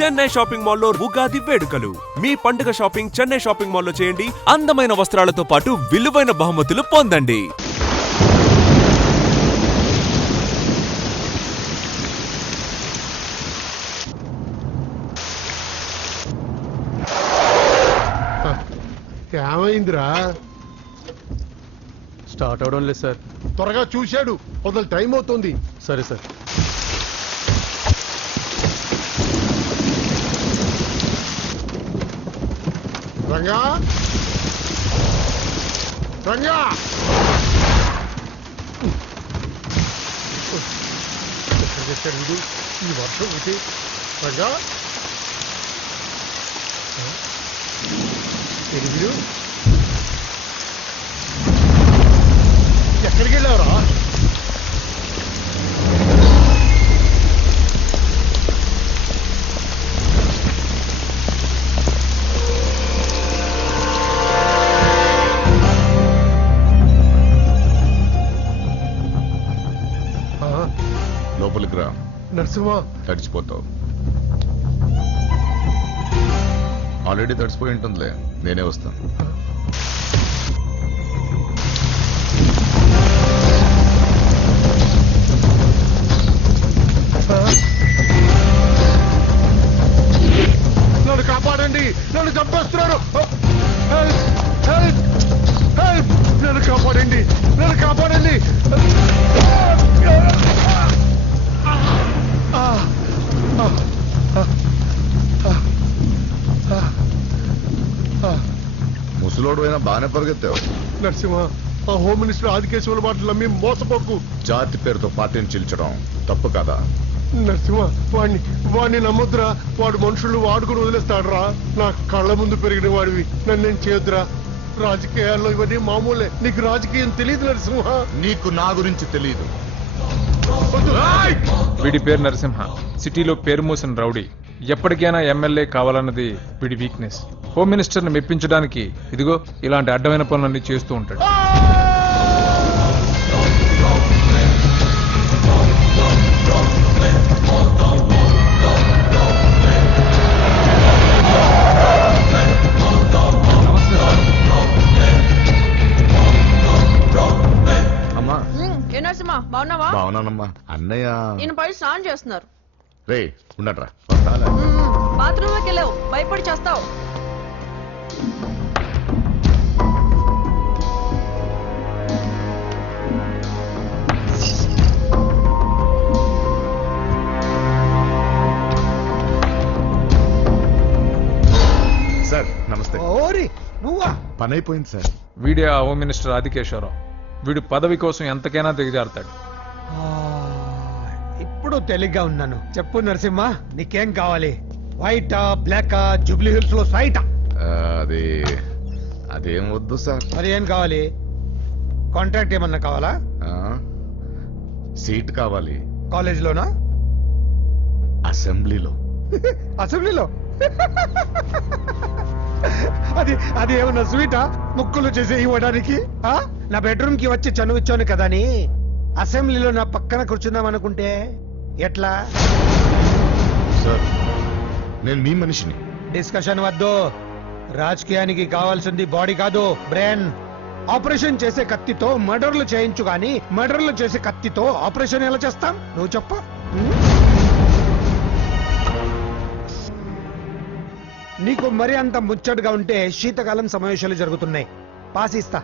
Chennai shopping మాల్లో ఉగాది వేడుకలు. మీ పండుగ షాపింగ్ చెన్నై షాపింగ్ మాల్లో చేయండి. అందమైన వస్త్రాలతో పాటు విలువైన బహుమతులు పొందండి. ఏమైందిరా? స్టార్ట్ అవడం లేదు సార్. త్వరగా చూశాడు, మొదలు టైం అవుతుంది. సరే సార్. రంగా రంగా ఎక్కడ చేశాడు వీడు? ఈ వర్షం ఒకటి. రంగా వీడు ఎక్కడికి వెళ్ళావురా? లోపలికి రా. నరసింహ, తడిచిపోతావు. ఆల్రెడీ తడిచిపోయి ఉంటుందిలే, నేనే వస్తాను. నన్ను కాపాడండి, నన్ను చంపేస్తున్నారు. నన్ను కాపాడండి, నన్ను కాపాడండి. ముసలోడు అయినా బాగానే పరిగెత్తావు. నరసింహ, ఆ హోమ్ మినిస్టర్ ఆదికేశవుల మాటలు నమ్మి మోసపోకు. జాతి పేరుతో పార్టీని చీల్చడం తప్పు కదా? నరసింహ, వాడిని నమ్మొద్దురా. వాడు మనుషులు వాడుకుని వదిలేస్తాడురా. నా కళ్ళ ముందు పెరిగిన వాడివి, నన్నేం చేయొద్దురా. రాజకీయాల్లో ఇవన్నీ మామూలే. నీకు రాజకీయం తెలియదు నరసింహ. నీకు నా గురించి తెలియదు. వీడి పేరు నరసింహ, సిటీలో పేరు మోసిన రౌడీ. ఎప్పటికైనా ఎమ్మెల్యే కావాలన్నది వీడి వీక్నెస్. హోమ్ మినిస్టర్ని మెప్పించడానికి ఇదిగో ఇలాంటి అడ్డమైన పనులన్నీ చేస్తూ ఉంటాడు. బాగున్నానమ్మా. అన్నయ్య నేను పై స్నానం చేస్తున్నారు. రే ఉండట్రా. బాత్రూమ్ లోకి వెళ్ళావు, భయపడి చేస్తావు. సార్ నమస్తే. నువ్వా? పని అయిపోయింది సార్. వీడే ఆ హోమ్ మినిస్టర్ ఆదికేశ్వరరావు. వీడు పదవి కోసం ఎంతకైనా దిగజారుతాడు. ఇప్పుడు తెలిగ్గా ఉన్నాను. చెప్పు నరసింహ, నీకేం కావాలి? వైటా, బ్లాకా, జూబ్లీ హిల్స్ లో సైటా? అది అదేం వద్దు సార్. మరి ఏం కావాలి? కాంట్రాక్ట్ ఏమన్నా కావాలా? సీట్ కావాలి. కాలేజ్ లోనా? అసెంబ్లీలో. అసెంబ్లీలో? అది అది ఏమన్నా స్వీటా? ముక్కులు చేసి ఇవ్వడానికి? నా బెడ్రూమ్ కి వచ్చి చనువిచ్చాను కదా అని అసెంబ్లీలో నా పక్కన కూర్చుందాం అనుకుంటే ఎట్లా? సార్ నేను మీ మనిషిని. డిస్కషన్ వద్దు. రాజకీయానికి కావాల్సింది బాడీ కాదు, బ్రెయిన్. ఆపరేషన్ చేసే కత్తితో మర్డర్లు చేయించు గాని మర్డర్లు చేసే కత్తితో ఆపరేషన్ ఎలా చేస్తాం? నువ్వు చెప్ప. నీకు మరి అంత ముచ్చటగా ఉంటే శీతకాలం సమావేశాలు జరుగుతున్నాయి. పాస్ ఇస్తా,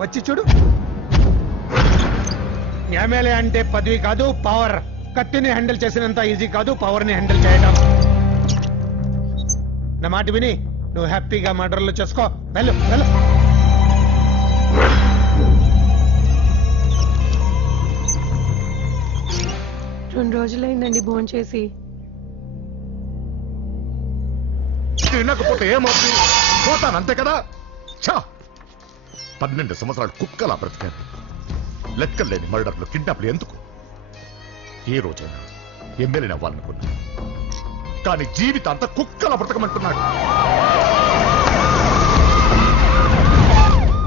వచ్చి చూడు. ఎమ్మెల్యే అంటే పదవి కాదు, పవర్. కత్తిని హ్యాండిల్ చేసినంత ఈజీ కాదు పవర్ ని హ్యాండిల్ చేయడం. నా మాట విని నువ్వు హ్యాపీగా మర్డర్లు చేసుకో. వెళ్ళు వెళ్ళు. 2 రోజులైందండి భోజనం చేసి. తినకపోతే ఏమవుతుంది? పోతాను అంతే కదా. 12 సంవత్సరాలు కుక్కలా బ్రతికాను. లెక్కలేని మర్డర్లు, కిడ్నాప్లు ఎందుకు? ఏ రోజైనా ఎమ్మెల్యేని అవ్వాలనుకున్నా, కానీ జీవితాంతా కుక్కలా బ్రతకమంటున్నాడు.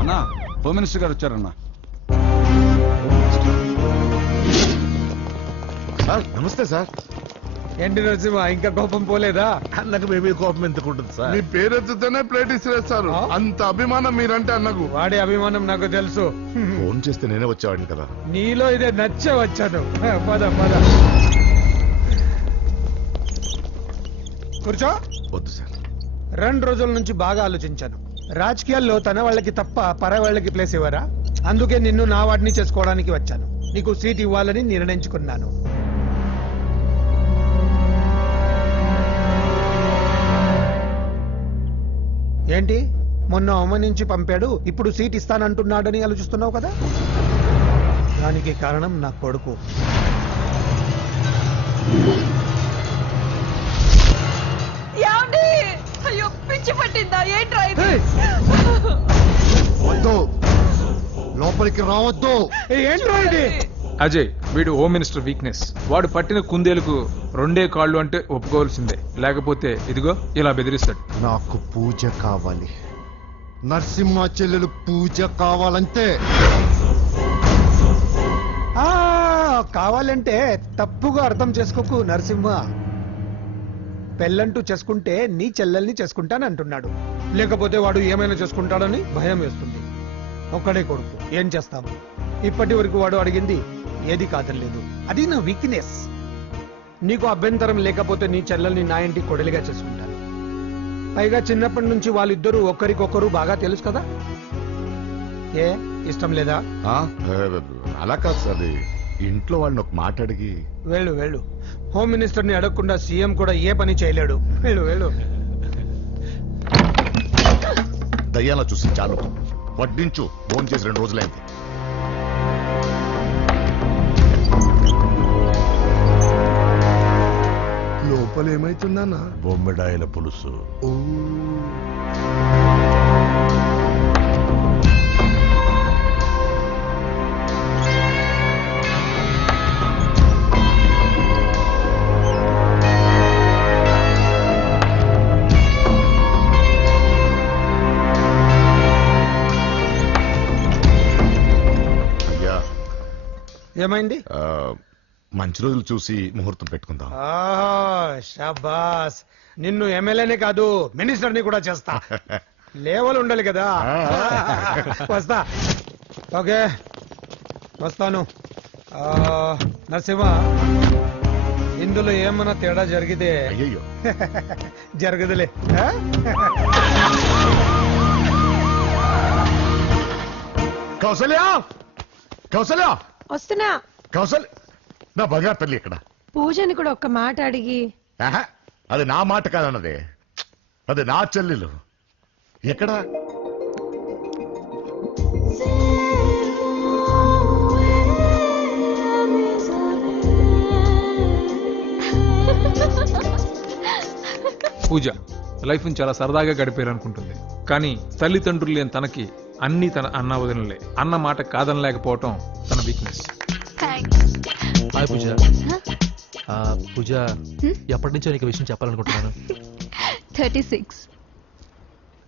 అన్నా, హోమ్ మినిస్టర్ గారు వచ్చారన్నా. సార్ నమస్తే సార్. ఏంటి నరసింహ ఇంకా కోపం పోలేదా? అన్నకు మేమే కోపం ఎందుకుంటుంది సార్? మీ పేరెత్తుతోనే ప్లేట్ ఇసిరేస్తారు. ఆ? అంత అభిమానం మీరంటే అన్నకు. వాడి అభిమానం నాకు తెలుసు. ఫోన్ చేస్తే నేనే వచ్చేవాడిని కదా. నీలో ఇదే నచ్చే వచ్చాను. పద పద కూర్చో. వద్దు సార్. 2 రోజుల నుంచి బాగా ఆలోచించాను. రాజకీయాల్లో తన వాళ్ళకి తప్ప పర వాళ్ళకి ప్లేస్ ఇవ్వరా? అందుకే నిన్ను నా వాడిని చేసుకోవడానికి వచ్చాను. నీకు సీట్ ఇవ్వాలని నిర్ణయించుకున్నాను. ఏంటి మొన్న అవమానించి పంపాడు, ఇప్పుడు సీట్ ఇస్తానంటున్నాడని ఆలోచిస్తున్నావు కదా? దానికి కారణం నా కొడుకు. ఏమండి? అయ్యో పిచ్చి పట్టిందా ఏంట్రా ఇది? వద్దు, లోపలికి రావద్దు. ఏంట్రా ఇది? అజయ్, వీడు హోమ్ మినిస్టర్ వీక్నెస్. వాడు పట్టిన కుందేలకు 2 కాళ్ళు అంటే ఒప్పుకోవాల్సిందే, లేకపోతే ఇదిగో ఇలా బెదిరిస్తాడు. నాకు పూజ కావాలి. నరసింహ చెల్లెలు పూజ కావాలంటే. ఆ కావాలంటే తప్పుగా అర్థం చేసుకోకు నరసింహ. పెళ్ళంటూ చేసుకుంటే నీ చెల్లెల్ని చేసుకుంటానంటున్నాడు. లేకపోతే వాడు ఏమైనా చేసుకుంటాడని భయం వేస్తుంది. ఒక్కడే కొడుకు, ఏం చేస్తాము? ఇప్పటి వరకు వాడు అడిగింది ఏది కాదలేదు. అది నా వీక్నెస్. నీకు అభ్యంతరం లేకపోతే నీ చెల్లెల్ని నా ఇంటి కొడలిగా చేసుకుంటాను. పైగా చిన్నప్పటి నుంచి వాళ్ళిద్దరూ ఒకరికొకరు బాగా తెలుసు కదా. ఏ ఇష్టం లేదా? అలా కాదు సార్. ఇంట్లో వాళ్ళని ఒక మాట అడిగి. వెళ్ళు వెళ్ళు. హోమ్ మినిస్టర్ని అడగకుండా సీఎం కూడా ఏ పని చేయలేడు. వెళ్ళు వెళ్ళు. దయ్యాలా చూసి చాలు. వడ్డించు. ఫోన్ చేసి 2 రోజులైంది. లోపల ఏమైతుందన్నా? బొమ్మిడాయల పులుసు. అయ్యా, ఏమైంది? మంచి రోజులు చూసి ముహూర్తం పెట్టుకుందాం. షాబాస్. నిన్ను ఎమ్మెల్యేనే కాదు మినిస్టర్ని కూడా చేస్తా. లేవల్ ఉండాలి కదా. వస్తా. ఓకే వస్తాను. నరసింహ, ఇందులో ఏమన్నా తేడా జరిగితే అయ్యయ్యో జరగదులే. కౌసల్య, కౌసల్య, వస్తున్నా. కౌసల్య, నా బంగారు తల్లి ఎక్కడ? పూజని కూడా ఒక్క మాట అడిగి. ఆహా, అది నా మాట కాదన్నదే. అది నా చెల్లెలు. ఎక్కడ? పూజ లైఫ్ చాలా సరదాగా గడిపేయాలనుకుంటుంది. కానీ తల్లిదండ్రులు లేని తనకి అన్ని తన అన్న వదినలే. అన్న మాట కాదనలేకపోవటం తన వీక్నెస్. హాయ్ పూజ. పూజ, ఎప్పటి నుంచో నీకు విషయం చెప్పాలనుకుంటున్నాను. 36.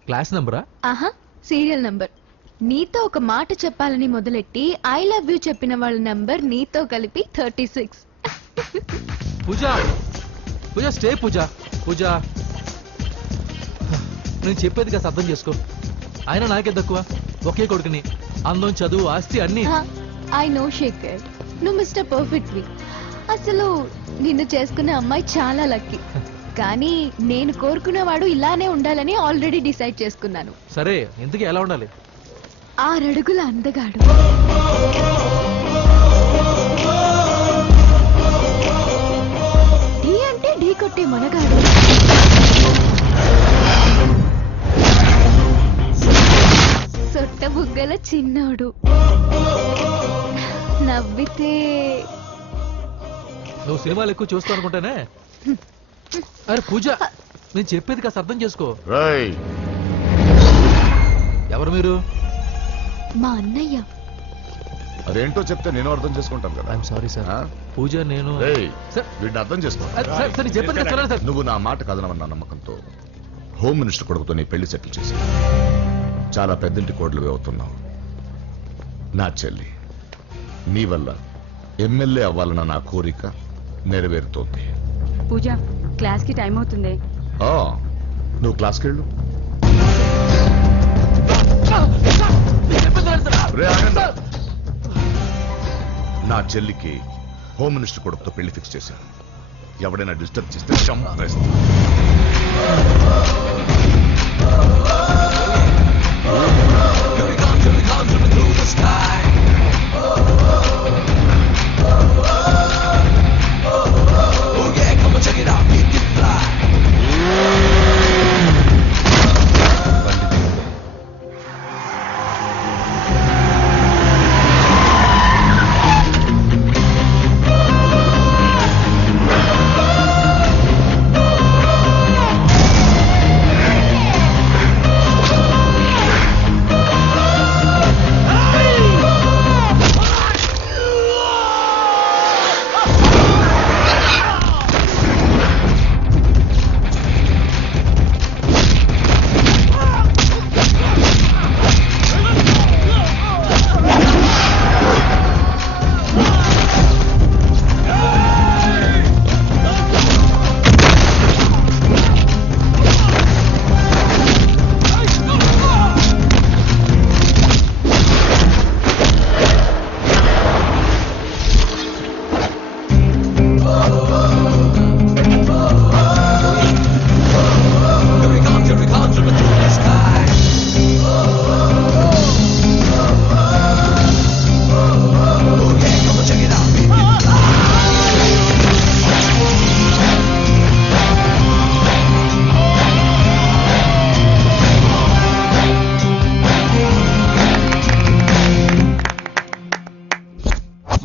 క్లాస్ నంబరా? ఆహా, సీరియల్ నంబర్. నీతో ఒక మాట చెప్పాలని మొదలెట్టి ఐ లవ్ యూ చెప్పిన వాళ్ళ నంబర్ నీతో కలిపి 36. పూజ, పూజ స్టే. పూజ, పూజ నేను చెప్పేది కాస్త అర్థం చేసుకో. ఆయన నాకే తక్కువ, ఒకే కొడుకుని. అందం, చదువు, ఆస్తి అన్ని. ఐ నో శేఖర్, నువ్వు మిస్టర్ పర్ఫెక్ట్లీ. అసలు నిన్ను చేసుకునే అమ్మాయి చాలా లక్కీ. కానీ నేను కోరుకునేవాడు ఇలానే ఉండాలని ఆల్రెడీ డిసైడ్ చేసుకున్నాను. సరే, ఇంతకీ ఎలా ఉండాలి? 6 అడుగుల అందగాడు. ఢీ అంటే ఢీ కొట్టే మనగాడు. సొట్ట బుగ్గల చిన్నోడు. నవ్వితే నువ్వు సినిమాలు ఎక్కువ చూస్తావు అనుకుంటానే. అరే పూజ, నేను చెప్పేది కాస్త అర్థం చేసుకో. రేయ్, ఎవరు మీరు? మా అన్నయ్య. అదేంటో చెప్తే నేను అర్థం చేసుకుంటాను కదా. I'm sorry sir. ఆ? పూజ, నేను రేయ్, సార్, వీడిని అర్థం చేసుకో. సార్, నేను చెప్పేది కాస్త వినండి సార్. నువ్వు నా మాట కదనవన్న నమ్మకంతో హోమ్ మినిస్టర్ కొడుకుతో నీ పెళ్లి సెటిల్ చేసి చాలా పెద్దింటి కోడలుగా అవుతున్నావు. నా చెల్లి, నీ వల్ల ఎమ్మెల్యే అవ్వాలన్న నా కోరిక నెరవేరుతోంది. పూజ క్లాస్ కి టైం అవుతుంది. నువ్వు క్లాస్కి వెళ్ళు. రే, ఆగండి. నా చెల్లికి హోమ్ మినిస్టర్ కొడుకుతో పెళ్లి ఫిక్స్ చేశాను. ఎవడైనా డిస్టర్బ్ చేస్తే చంపేస్తా.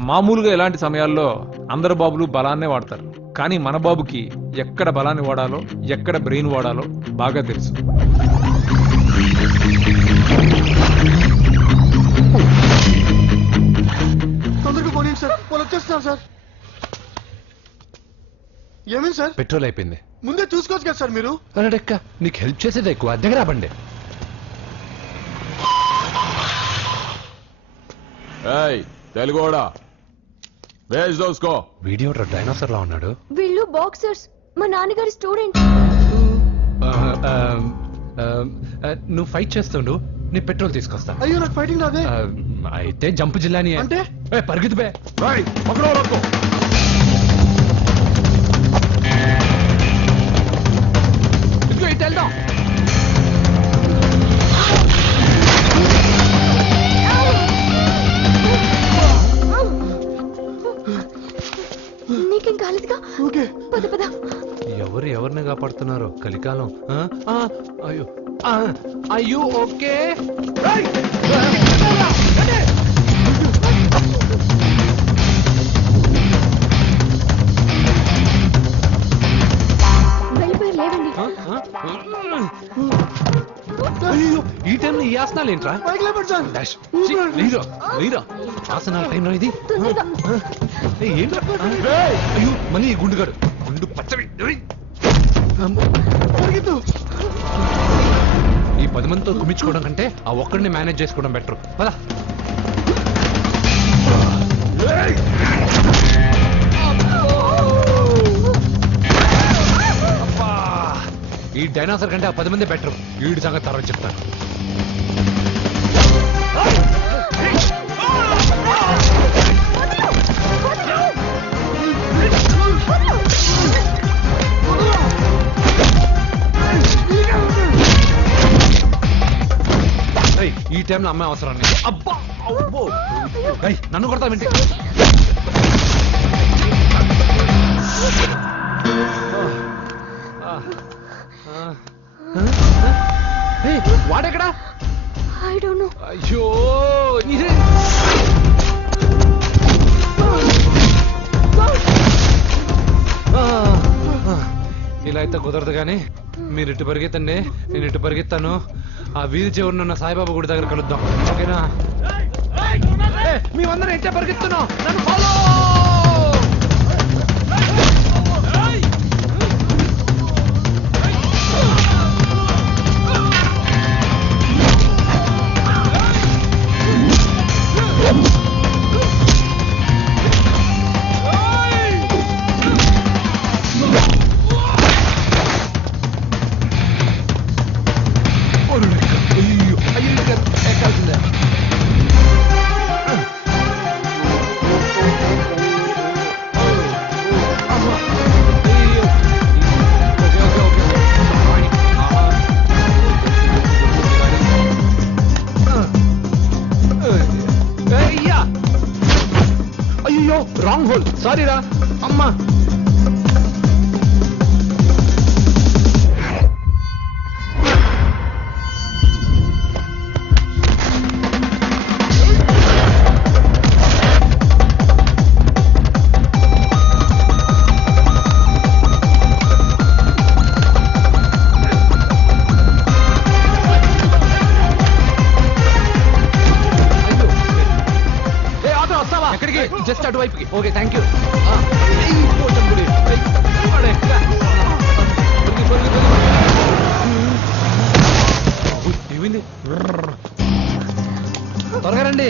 మామూలుగా ఇలాంటి సమయాల్లో అందరు బాబులు బలాన్నే వాడతారు, కానీ మన బాబుకి ఎక్కడ బలాన్ని వాడాలో ఎక్కడ బ్రెయిన్ వాడాలో బాగా తెలుసు. తొందరగా పోనీ సార్, వాళ్ళు వచ్చేస్తున్నారు సార్. ఏమైంది సార్? పెట్రోల్ అయిపోయింది. ముందే చూసుకోవచ్చు కదా సార్ మీరు. అరడెక్క నీకు హెల్ప్ చేసేది ఎక్కువ, దగ్గర బండి. తెలుగోడా వీడియో డైనోసర్ లా ఉన్నాడు. వీళ్ళు బాక్సర్స్, మా నాన్నగారి స్టూడెంట్. నువ్వు ఫైట్ చేస్తుండు, నీ పెట్రోల్ తీసుకొస్తా. అయ్యో నాకు ఫైటింగ్ రాదే. అయితే జంప్ జిల్లాని అంటే పరిగెత్తు బే. వెళ్దాం. నీకేం కాలేదుగా? పద పద. ఎవరు ఎవరిని కాపాడుతున్నారు కలికాలం? అయ్యో అయ్యో ఓకే. వెళ్ళిపోయారు, లేవండి. అయ్యో ఈ టైంలో ఈ ఆసనాలు ఏంట్రా? ఆసనాల టైంలో ఇది ఏంట్రా? అయ్యో మళ్ళీ ఈ గుండుగాడు, గుండు పచ్చవి. ఈ 10 మందితో కుమించుకోవడం కంటే ఆ ఒక్కడిని మేనేజ్ చేసుకోవడం బెటర్. పదా. ఈ డైనోసర్ కంటే ఆ 10 మంది బెటర్. వీడి సంగతి తర్వాత చెప్తాను. ఈ టైంలో అమ్మాయి అవసరం లేదు. అబ్బా నన్ను కొడతావేంటి? వాడెక్కడా? I don't know. అయ్యో ఇదే ఇలా అయితే కుదరదు కానీ మీరు ఇటు పరిగెత్తండి, నేను ఇటు పరిగెత్తాను. ఆ వీధి చివరినున్న సాయిబాబా గుడి దగ్గర కలుద్దాం, ఓకేనా? మేమందరం ఎట్టే పరిగెత్తున్నాం, నన్ను ఫాలో. సారీ రా అమ్మా. ఎక్కడికి? జస్ట్ అటువైపుకి. Okay, thank you. ఏమైంది? త్వరగా రండి.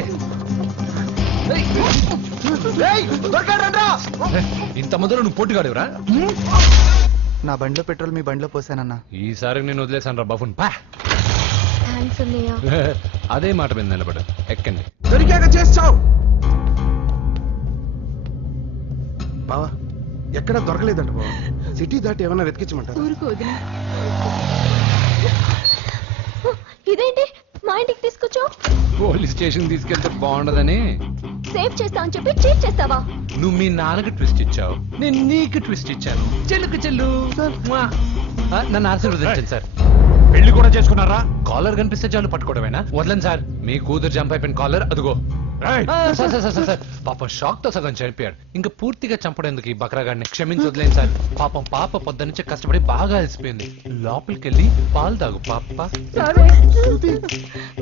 ఇంత మందిలో నువ్వు పోటీగాడురా? నా బండిలో పెట్రోల్ మీ బండిలో పోసానన్నా. ఈసారి నేను వదిలేసాను రా బాబుని. పా. థ్యాంక్స్ అన్నయ్య. అదే మాట మీద నిలబడు. ఎక్కండి. దొరికాక చేస్తావు బావా. ఎక్కడ దొరకలేదంట బావా. సిటీ దాటి ఏమైనా వెతికించమంటారు? ఊరుకు వదిన. ఇదేంటి మా ఇంటికి తీసుకొచ్చావు? పోలీస్ స్టేషన్ తీసుకెళ్తే బాగుండదని. సేవ్ చేస్తావని చెప్పి చీట్ చేస్తావా? నువ్వు మీ నాన్నకి ట్విస్ట్ ఇచ్చావు, నేను నీకు ట్విస్ట్ ఇచ్చాను. చెల్లుకు చెల్లు. నన్ను ఆశీర్వదించండి సార్. పెళ్లి కూడా చేసుకున్నారా? కాలర్ కనిపిస్తే చాలు పట్టుకోవడమేనా? వదలండి సార్. మీ కూతురు జంప్ అయిపోయిన కాలర్ అదిగో. సార్ సార్ సార్ సార్, పాపం షాక్ తో సగం చనిపోయాడు. ఇంకా పూర్తిగా చంపడేందుకు ఈ బక్రాగాడిని క్షమించి వదిలేండి సార్. పాపం పాప పొద్దు నుంచి కష్టపడి బాగా అలసిపోయింది. లోపలికెళ్ళి పాలు తాగు పాప.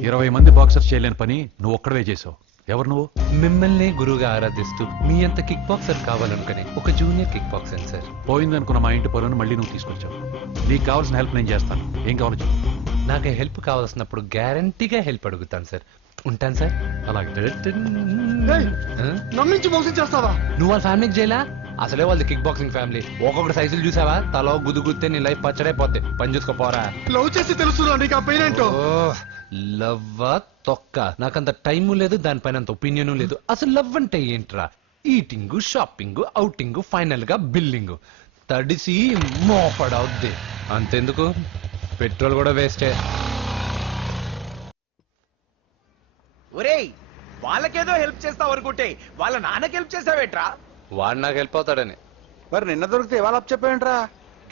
20 మంది బాక్సర్స్ చేయలేని పని నువ్వు ఒక్కడవే చేసావు. ఎవరు నువ్వు? మిమ్మల్ని గురువుగా ఆరాధిస్తూ మీ అంత కిక్ బాక్సర్ కావాలనుకుని ఒక జూనియర్ కిక్ బాక్సర్ సార్. పోయిందనుకున్న మా ఇంటి పరువును మళ్ళీ నువ్వు తీసుకొచ్చావు. నీకు కావాల్సిన హెల్ప్ నేను చేస్తాను. ఏం కావాలో చెప్పు. నాకు హెల్ప్ కావాల్సినప్పుడు గ్యారంటీగా హెల్ప్ అడుగుతాను సార్. ఉంటాను సార్. అలాగే. నమ్మించి మోసం చేస్తావా? నువ్వు వాళ్ళ ఫ్యామిలీకి చేయలా? అసలే వాళ్ళది కిక్ బాక్సింగ్ ఫ్యామిలీ. ఒక్కొక్కటి సైజులు చూసావా? తలో గుద్దుగుద్దే నీ లైఫ్ పచ్చడైపోద్ది. పని చూసుకోపోరా. లవ్ చేసి తెలుస్తుందా నీకు ఆ పెయిన్ ఏంటో? లవ్వా తొక్క. నాకంత టైము లేదు, దానిపైన అంత ఒపీనియన్ లేదు. అసలు లవ్ అంటే ఏంట్రా? ఈటింగ్, షాపింగ్, అవుటింగ్, ఫైనల్ గా బిల్డింగ్. తడిసి మోపడవుద్ది. అంతెందుకు, పెట్రోల్ కూడా వేస్టే. ఒరేయ్, వాళ్ళకేదో హెల్ప్ చేస్తావు అనుకుంటే వాళ్ళ నాన్నకి హెల్ప్ చేసావేట్రా? వాడు నాకు హెల్ప్ అవుతాడని. మరి నిన్న దొరికితే ఇవాళ అప్పు చెప్పేంట్రా?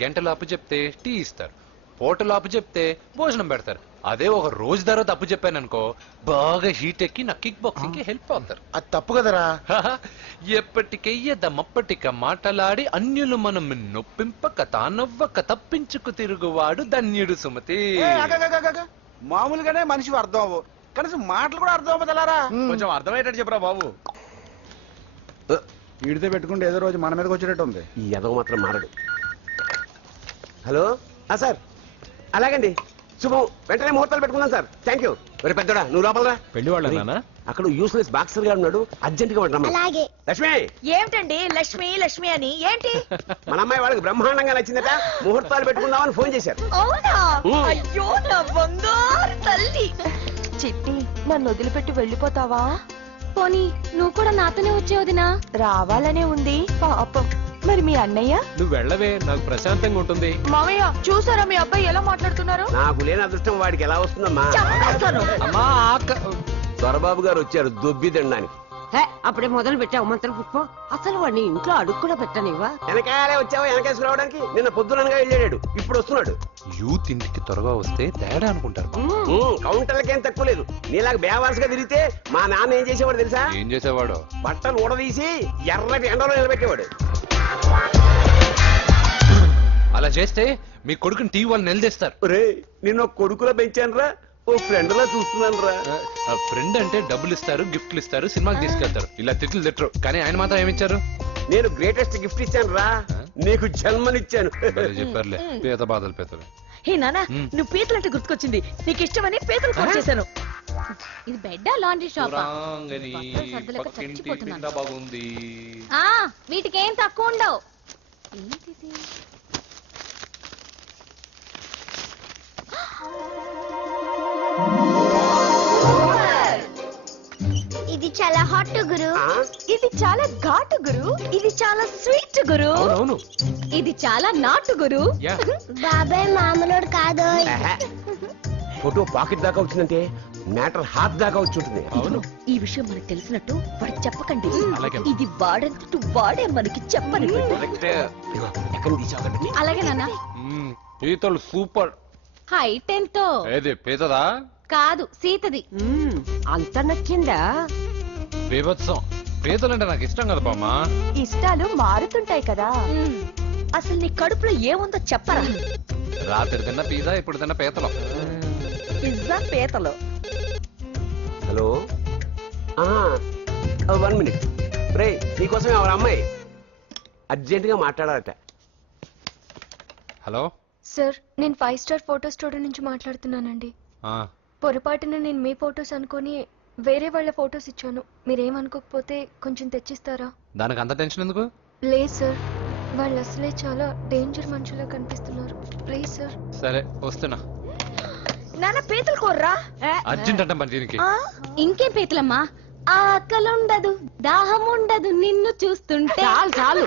గంటలు అప్పు చెప్తే టీ ఇస్తారు, పూటలు అప్పు చెప్తే భోజనం పెడతారు. అదే ఒక రోజు తర్వాత అప్పు చెప్పాను అనుకో, బాగా హీట్ ఎక్కి నా కిక్ బాక్సింగ్ కి హెల్ప్ అవుతారు. అది తప్పు కదరా. ఎప్పటికెయ్యదమ్మప్పటిక మాటలాడి అన్యులు మనం నొప్పింపక తానవ్వక తప్పించుకు తిరుగువాడు ధన్యుడు సుమతి. మామూలుగానే మనిషి అర్థం అవ్వు, కనీసం మాటలు కూడా అర్థం అవ్వదలారా? కొంచెం అర్థమయ్యేటట్టు చెప్పరా బాబు. వీడితే పెట్టుకుంటే ఏదో రోజు మన మీదకి వచ్చేటట్టు ఉంది. ఈ ఎదవ మాత్రం మారడు. హలో సార్, అలాగండి, శుభం. వెంటనే ముహూర్తాలు పెట్టుకున్నాం సార్. Thank you. మరి పెద్దోడా నువ్వు లోపలరా. పెళ్లి వాళ్ళ అక్కడ యూస్లెస్ బాక్సర్ గా ఉన్నాడు, అర్జెంట్ గా ఉంటాం. లక్ష్మి. ఏమిటండి లక్ష్మి లక్ష్మి అని? ఏంటి? మన అమ్మాయి వాళ్ళకి బ్రహ్మాండంగా నచ్చిందట, ముహూర్తాలు పెట్టుకుందామని ఫోన్ చేశారు. అవునా? అయ్యో నా బంగారు తల్లి. చిట్టి, నన్ను వదిలిపెట్టి వెళ్ళిపోతావా? పోనీ నువ్వు కూడా నాతోనే వచ్చేవదినా? రావాలనే ఉంది పాపం. మరి మీ అన్నయ్య? నువ్వు వెళ్ళవే, నాకు ప్రశాంతంగా ఉంటుంది. మామయ్య చూసారా మీ అబ్బాయి ఎలా మాట్లాడుతున్నారు? నాకు లేని అదృష్టం వాడికి ఎలా వస్తుందమ్మా? అమ్మా దొరబాబు గారు వచ్చారు దొబ్బి తినడానికి. అప్పుడే మొదలు పెట్టావు మంత్రం పుష్పం. అసలు వాడిని ఇంట్లో అడుగు కూడా పెట్టనివా? వెనకాలే వచ్చావా? వెనకేసుకు రావడానికి నిన్న పొద్దునగా వెళ్ళాడు, ఇప్పుడు వస్తున్నాడు. యూత్ ఇంటికి త్వరగా వస్తే తేడా అనుకుంటారు. కౌంటర్లకేం తక్కువ లేదు. నీలాగా బేవారసుగా తిరిగితే మా నాన్న ఏం చేసేవాడు తెలుసా? ఏం చేసేవాడు? బట్టలు ఊడదీసి ఎర్రటి ఎండలో నిలబెట్టేవాడు. అలా చేస్తే మీ కొడుకుని టీవీ వాళ్ళు నిలదీస్తారు. రే, నిన్న కొడుకులో పెంచాను రా, ఓ ఫ్రెండ్ లా చూస్తున్నాను రా. ఫ్రెండ్ అంటే డబ్బులు ఇస్తారు, గిఫ్ట్లు ఇస్తారు, సినిమాకి తీసుకెళ్తారు. ఇలా తిట్లు తిట్టరు. కానీ ఆయన మాత్రం ఏమిచ్చారు? నేను గ్రేటెస్ట్ గిఫ్ట్ ఇచ్చాను రా, నీకు జన్మనిచ్చాను. చెప్పారులే, పేద బాధలు పేదలు. హే నానా, నువ్వు పీతలంటే గుర్తుకొచ్చింది. నీకు ఇష్టమని పీతలు ఫోన్ చేశాను. ఇది బెడ్డా లాండ్రీ షాప్? బాగుంది. వీటికేం తక్కువ ఉండవు. ఇది చాలా హాట్ గురు. ఇది చాలా ఘాటు గురు. ఇది చాలా స్వీట్ గురు. అవును, ఇది చాలా నాటు గురు. బాబాయ్ మామూలుడు కాదు. ఫోటో పాకెట్ దాకా వచ్చిందంటే మ్యాటర్ హాత్ దాకా వచ్చి ఉంటుంది. అవును. ఈ విషయం మనకు తెలిసినట్టు వాడికి చెప్పకండి. అలాగే. ఇది వాడంతటూ వాడే మనకి చెప్పని. కరెక్ట్. ఇదిగో, ఎక్కడ తీసావు? అలాగే నాన్న. పీతలు సూపర్. హైట్ ఎంతో ఏది పీతదా? కాదు సీతది. అంత నచ్చిందా? బీభత్సం. పీతలంటే నాకు ఇష్టం కదా బామ్మ. ఇష్టాలు మారుతుంటాయి కదా. అసలు నీ కడుపులో ఏముందో చెప్పరా? రాత్రి తిన్న పిజ్జా, ఇప్పుడు తిన్న పీతలు. పిజ్జా పీతలు. Hello 1 minute. రే నీకోసం ఎవరు అమ్మాయి అర్జెంటుగా మాట్లాడాలట. హలో సార్, నేను 5 స్టార్ ఫోటో స్టూడియో నుంచి మాట్లాడుతున్నానండి. పొరపాటున నేను మీ ఫోటోస్ అనుకొని వేరే వాళ్ళ ఫోటోస్ ఇచ్చాను. మీరేమనుకోకపోతే కొంచెం తెచ్చిస్తారా? దానికి అంత టెన్షన్ ఎందుకు? లేదు సార్, వాళ్ళు అసలే చాలా డేంజర్ మనుషులా కనిపిస్తున్నారు. Please sir. సరే వస్తున్నా. నాన్న పీతలు కోర్రా. అర్జెంట్ అంట మరి దీనికి. ఇంకేం పీతలమ్మా, ఆకలి ఉండదు, దాహం ఉండదు నిన్ను చూస్తుంటే. చాలు చాలు.